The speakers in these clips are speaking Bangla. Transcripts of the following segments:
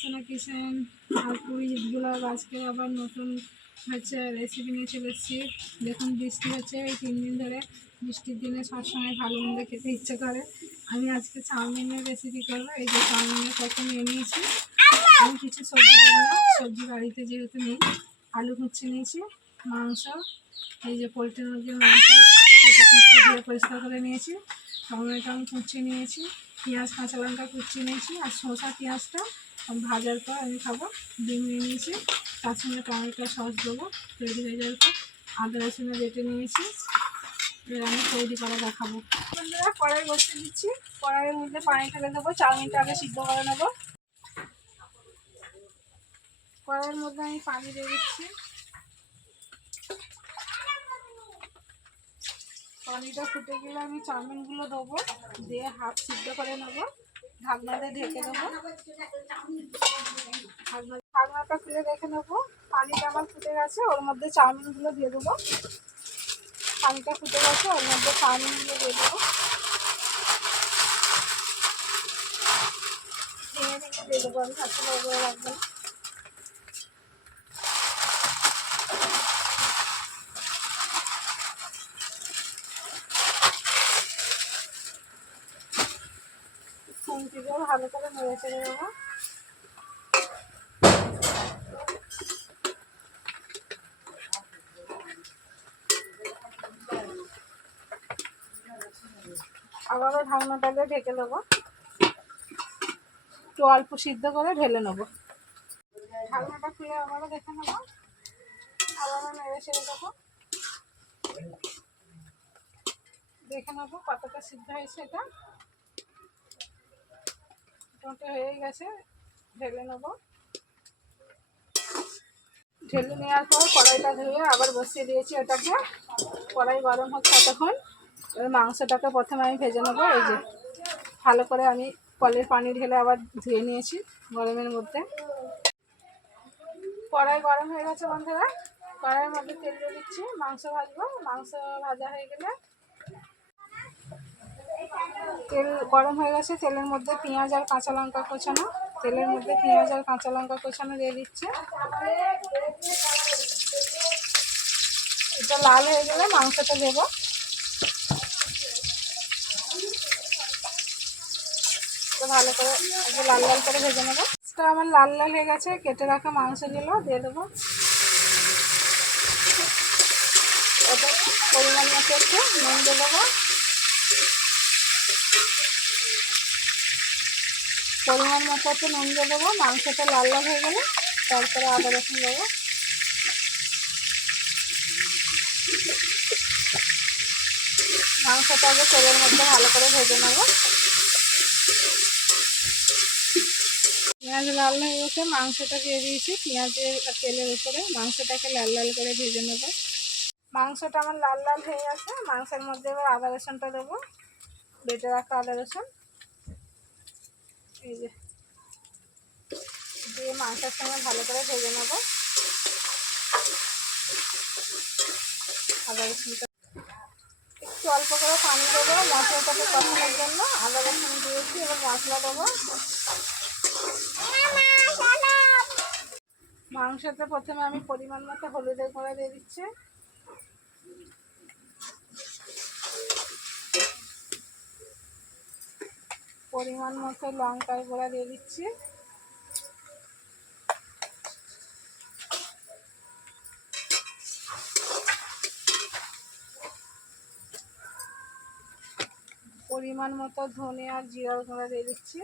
সোনা কিচেন আর পুরি ব্লগ আজকে আবার নতুন হচ্ছে রেসিপি নিয়ে চলে এসেছি। দেখুন বৃষ্টি হচ্ছে এই 3 দিন ধরে। বৃষ্টির দিনে সবসময় ভালো মন্দ খেতে ইচ্ছে করে। আমি আজকে চাউমিনের রেসিপি করবো। এই যে চাউমিনের কখন নিয়ে নিয়েছি, আমি কিছু সবজি দেবো না, সবজি বাড়িতে যেহেতু নেই। আলু কুচি নিয়েছি, মাংস, এই যে পোলট্রি মুরগির মাংস সেটা কুচি দিয়ে পরিষ্কার করে নিয়েছি, টমেটো আমি কুচি নিয়েছি, পেঁয়াজ কাঁচা লঙ্কা কুচি নিয়েছি, আর শসা পেঁয়াজটা ভাজার পর আমি খাবো। ডিম নিয়ে নিয়েছি, তার সঙ্গে টমেটো সস দেবো তৈরি হয়ে যাওয়ার পর। আদা রসুন বেটে নিয়েছি, এবার আমি তৈরি করে দেখাবো। বন্ধুরা কড়াই বসিয়ে দিচ্ছি, কড়াইয়ের মধ্যে পানি ঢেলে দেবো, চাউমিনটা আগে সিদ্ধ করে নেবো। কড়াইয়ের মধ্যে আমি পানি দিয়ে দিচ্ছি, পানিটা ফুটে গেলে আমি চাউমিনগুলো দেবো, দিয়ে হাফ সিদ্ধ করে নেবো। ঢাকনা দিয়ে ঢেকে দেবো, ঢাকনাটা খুলে রেখে নেবো। পানিটা আমার ফুটে গেছে, ওর মধ্যে চাউমিনগুলো দিয়ে দেবো। পানিটা ফুটে গেছে, ওর মধ্যে চাউমিনগুলো দিয়ে দেবো, ভেঙে ভেঙে দিয়ে দেবো। আমি হাতে করে রাখবো। খুন্তি দিয়ে ভালো করে নেড়ে চেড়ে দেবো। আবারও ঢাকনাটা দিয়ে ঢেকে দেবো, একটু অল্প সিদ্ধ করে ঢেলে নেবো। ঢাকনাটা খুলে আবারও দেখে নেবো, আবারও নেড়ে ছেড়ে দেবো, দেখে নেবো কতটা সিদ্ধ হয়েছে। এটা মোটামুটি হয়ে গেছে, ঢেলে নেবো। ঢেলে নেওয়ার পর কড়াইটা ধুয়ে আবার বসিয়ে দিয়েছি ওটাকে, কড়াই গরম হচ্ছে ততক্ষণ। এবার মাংসটাকে প্রথমে আমি ভেজে নেবো। এই যে ভালো করে আমি কলের পানি ঢেলে আবার ধুয়ে নিয়েছি গরমের মধ্যে। কড়াই গরম হয়ে গেছে বন্ধুরা, কড়াইয়ের মধ্যে তেল দিয়ে দিচ্ছি, মাংস ভাজবো। মাংস ভাজা হয়ে গেলে তেল গরম হয়ে গেছে, তেলের মধ্যে পেঁয়াজ আর কাঁচা লঙ্কা কোচানো, তেলের মধ্যে পেঁয়াজ আর কাঁচা লঙ্কা কোচানো দিয়ে দিচ্ছে। এটা লাল হয়ে গেলে মাংসটা দেবো। ভালো করে লাল লাল করে ভেজে নেবো। আমার লাল লাল হয়ে গেছে, কেটে রাখা মাংসগুলো দিয়ে দেবো। ওটা পরিমাণ মতো একটু নুন দিয়ে দেবো, পরিমাণ মতো একটু নুন দিয়ে দেবো। মাংসটা লাল লাল হয়ে গেলে তারপরে আদা রসুন দেবো। মাংসটা আগে তেলের মধ্যে ভালো করে ভেজে নেবো। পেঁয়াজ লাল হয়ে গেছে, মাংসটা দিয়ে দিয়েছি পেঁয়াজের তেলের উপরে। মাংসটাকে লাল লাল করে ভেজে নেবো। মাংসটা আমার লাল লাল হয়ে গেছে, মাংসের মধ্যে এবার আদা রসুনটা দেবো, বেটে রাখা আদা রসুন। এই যে দিয়ে মাংসের সঙ্গে ভালো করে ভেজে নেবো আদা রসুনটা। একটু অল্প করে পানি দেবো মশলাটাকে কষানোর জন্য। আদা রসুন দিয়েছি, এবার মশলা দেবো। মাংসতে প্রথমে আমি পরিমাণ মতো হলুদের গুঁড়া দিয়ে দিচ্ছি, পরিমাণ মতো লঙ্কার গুঁড়া দিয়ে দিচ্ছি, পরিমাণ মতো ধনে আর জিরার গুঁড়া দিয়ে দিচ্ছি।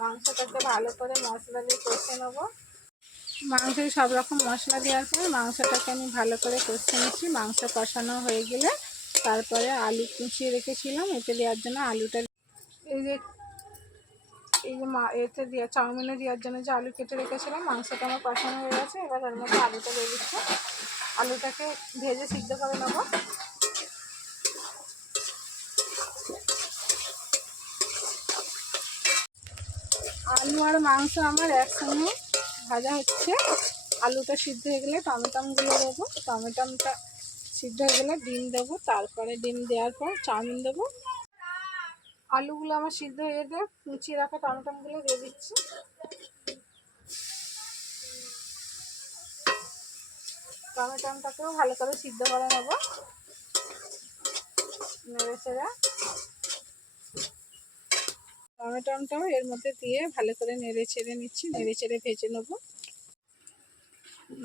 মাংসটাকে ভালো করে মশলা দিয়ে কষে নেবো। মাংসে সব রকম মশলা দেওয়ার পর মাংসটাকে আমি ভালো করে কষে নিচ্ছি। মাংস কষানো হয়ে গেলে তারপরে আলু কুচিয়ে রেখেছিলাম এতে দেওয়ার জন্য আলুটা, এই যে এতে দিয়ে চাউমিনে দেওয়ার জন্য যে আলু কেটে রেখেছিলাম, মাংসটা আমার কষানো হয়ে গেছে। এবার এর মধ্যে আলুটা দিয়ে দিচ্ছি, আলুটাকে ভেজে সিদ্ধ করে নেবো। আলু আর মাংস আমার একসঙ্গে ভাজা হচ্ছে। আলুটা সিদ্ধ হয়ে গেলে টমেটোগুলো দেবো, টমেটোটা সিদ্ধ হয়ে গেলে ডিম দেবো, তারপরে ডিম দেওয়ার পর চাউমিন দেবো। আলুগুলো আমার সিদ্ধ হয়ে যেতে কুচিয়ে রাখা টমেটোগুলো দিয়ে দিচ্ছি। টমেটোটাকেও ভালো করে সিদ্ধ করে নেব, নেড়ে চেড়ে। টমেটোটাও এর মধ্যে দিয়ে ভালো করে নেড়ে চেড়ে নিচ্ছি, নেড়ে চেড়ে ভেজে নেব।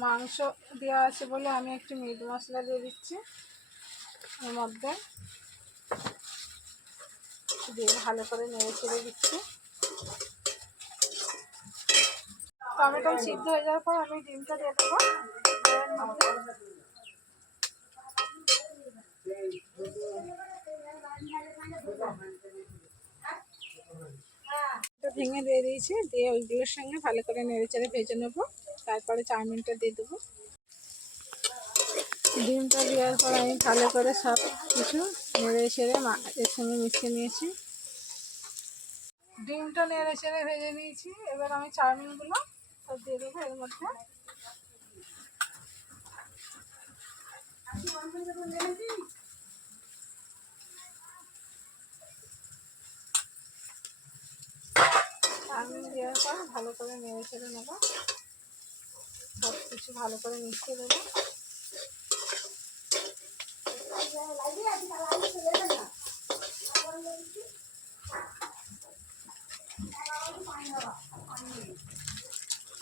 মাংস দেওয়া আছে বলে আমি একটু মিট মশলা দিয়ে দিচ্ছি এর মধ্যে, দিয়ে ভালো করে নেড়ে চেড়ে দিচ্ছি। টমেটো সিদ্ধ হয়ে যাওয়ার পর আমি ডিমটা দিয়ে দেবো এর মধ্যে। ভেঙে দিয়ে দিয়েছি, দিয়ে ওইগুলোর সঙ্গে ভালো করে নেড়ে চেড়ে ভেজে নেবো। তারপরে চাউমিনটা দিয়ে দেবো। ডিমটা দেওয়ার পর আমি ভালো করে সব কিছু নেড়ে চেড়ে এর সঙ্গে মিশিয়ে নিয়েছি। ডিমটা নেড়ে চেড়ে ভেজে নিয়েছি, এবার আমি চাউমিনগুলো সব দিয়ে দেবো এর মধ্যে। চাউমিন দেওয়ার পর ভালো করে নেড়ে চেড়ে নেবো, সব কিছু ভালো করে মিশিয়ে দেবো।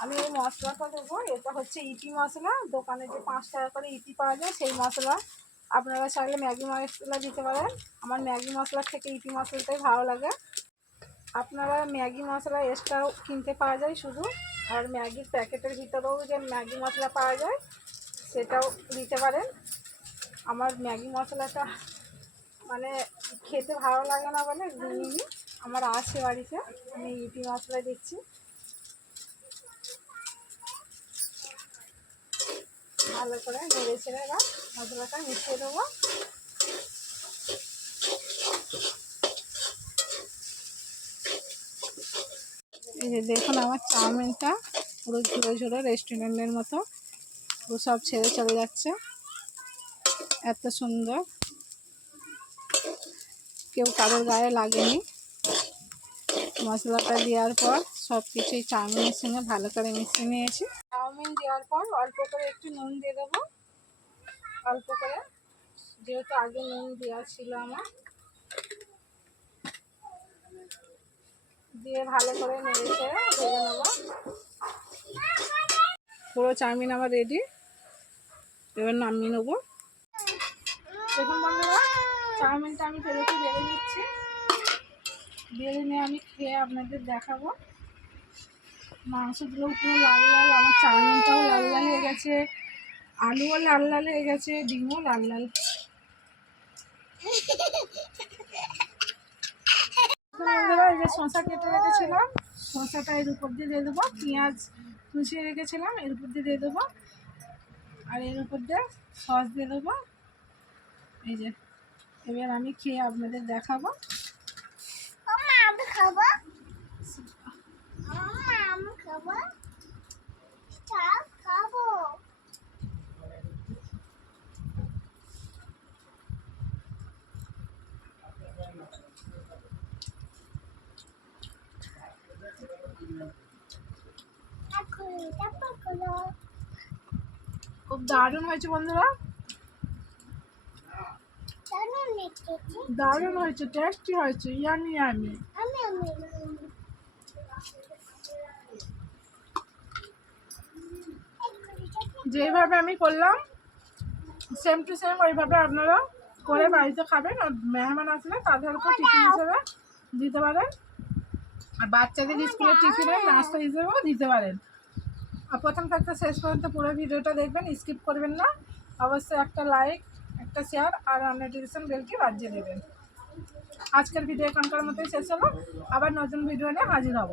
আমি এই মশলাটা দেবো, এটা হচ্ছে ইপি মশলা। দোকানে যে 5 টাকা করে ইপি পাওয়া যায় সেই মশলা। আপনারা চাইলে ম্যাগি মশলা দিতে পারেন, আমার ম্যাগি মশলার থেকে ইপি মশলাটাই ভালো লাগে। আপনারা ম্যাগি মশলা এক্সট্রাও কিনতে পাওয়া যায় শুধু, আর ম্যাগির প্যাকেটের ভিতরেও যে ম্যাগি মশলা পাওয়া যায় সেটাও দিতে পারেন। আমার ম্যাগি মশলাটা মানে খেতে ভালো লাগে না বলে দিইনি, আমার আছে বাড়িতে, আমি ইপি মশলা দিচ্ছি। ভালো করে নেড়ে ছেড়ে মশলাটা মিশিয়ে দেবো। এই যে দেখুন আমার চাউমিনটা পুরো ঝুড়ো ঝুড়ো রেস্টুরেন্টের মতো পুরো সব ছেড়ে চলে যাচ্ছে, এত সুন্দর, কেউ কারোর গায়ে লাগেনি। মশলাটা দেওয়ার পর সব কিছুই চাউমিনের সঙ্গে ভালো করে মিশিয়ে নিয়েছি। চাউমিন দেওয়ার পর অল্প করে একটু নুন দিয়ে দেবো, অল্প করে, যেহেতু আগে নুন দেওয়া ছিল আমার। দিয়ে ভালো করে নেড়েছে ভেজে নেবো। পুরো চাউমিন আমার রেডি, এবার নামিয়ে নেবো। দেখুন বন্ধুরা, চাউমিনটা আমি বেড়ে নিচ্ছি, বেড়ে নিয়ে আমি খেয়ে আপনাদের দেখাবো। মাংসগুলো পুরো লাল লাল, আমার চাউমিনটাও লাল লাল হয়ে গেছে, আলুও লাল লাল হয়ে গেছে, ডিমও লাল লাল। বন্ধুরা, এই যে শসা কেটে রেখেছিলাম, শসাটা এর উপর দিয়ে দিয়ে দেবো। পেঁয়াজ কুচিয়ে রেখেছিলাম, এর উপর দিয়ে দিয়ে দেবো, আর এর উপর দিয়ে সস দিয়ে দেবো। এই যে এবার আমি খেয়ে আপনাদের দেখাবো। খুব দারুণ হয়েছে বন্ধুরা, দারুণ হয়েছে, টেস্টি হয়েছে, ইয়ামি ইয়ামি। যেভাবে আমি করলাম সেম টু সেম ওইভাবে আপনারা করে বাড়িতে খাবেন, আর মেহমান আসলে তাদেরকেও টিফিন হিসেবে দিতে পারেন, আর বাচ্চাদের স্কুলের টিফিনে নাস্তা হিসেবেও দিতে পারেন। আর প্রথম থেকে শেষ পর্যন্ত পুরো ভিডিওটা দেখবেন, স্কিপ করবেন না। অবশ্যই একটা লাইক, একটা শেয়ার আর নোটিফিকেশন বেলটি বাজিয়ে দেবেন। আজকের ভিডিও এখানকার মতোই শেষ হলো, আবার নতুন ভিডিও নিয়ে হাজির হব।